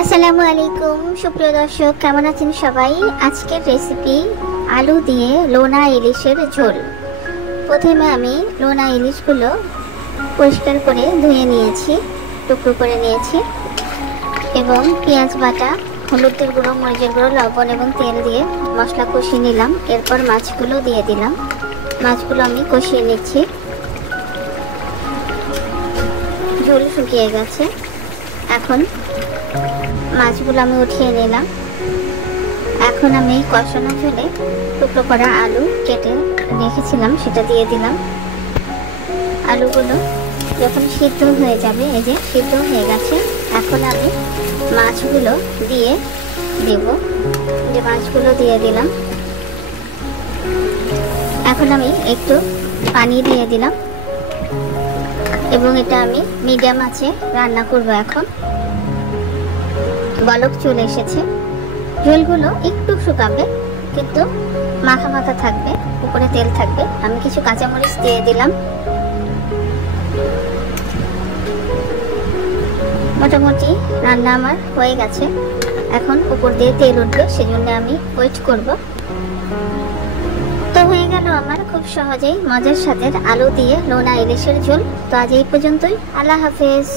আসসালামু আলাইকুম সুপ্রিয় দর্শক, কেমন আছেন সবাই? আজকের রেসিপি আলু দিয়ে লোনা ইলিশের ঝোল। প্রথমে আমি লোনা ইলিশগুলো পরিষ্কার করে ধুয়ে নিয়েছি, টুকরো করে নিয়েছি এবং পেঁয়াজ বাটা, হলুদের গুঁড়ো, মরিচের গুঁড়ো, লবণ এবং তেল দিয়ে মশলা কষিয়ে নিলাম। এরপর মাছগুলো দিয়ে দিলাম। মাছগুলো আমি কষিয়ে নিচ্ছি। ঝোল শুকিয়ে গেছে। এখন মাছগুলো আমি উঠিয়ে নিলাম। এখন আমি কষানো ঝোলে টুকরো করা আলু কেটে রেখেছিলাম সেটা দিয়ে দিলাম। আলুগুলো যখন সিদ্ধ হয়ে যাবে, এই যে সিদ্ধ হয়ে গেছে, এখন আমি মাছগুলো দিয়ে দেব। যে মাছগুলো দিয়ে দিলাম। এখন আমি একটু পানি দিয়ে দিলাম এবং এটা আমি মিডিয়াম আঁচে রান্না করব। এখন বলক চলে এসেছে। ঝোলগুলো একটু শুকাবে, কিন্তু মাখা মাখা থাকবে, উপরে তেল থাকবে। আমি কিছু কাঁচামরিচ দিয়ে দিলাম। মোটামুটি রান্না আমার হয়ে গেছে। এখন উপর দিয়ে তেল উঠবে, সেজন্য আমি ওয়েট করব। তো হয়ে গেল আমার খুব সহজেই মজার সাথে আলু দিয়ে লোনা ইলিশের ঝোল। তো আজ এই পর্যন্তই। আল্লাহ হাফেজ।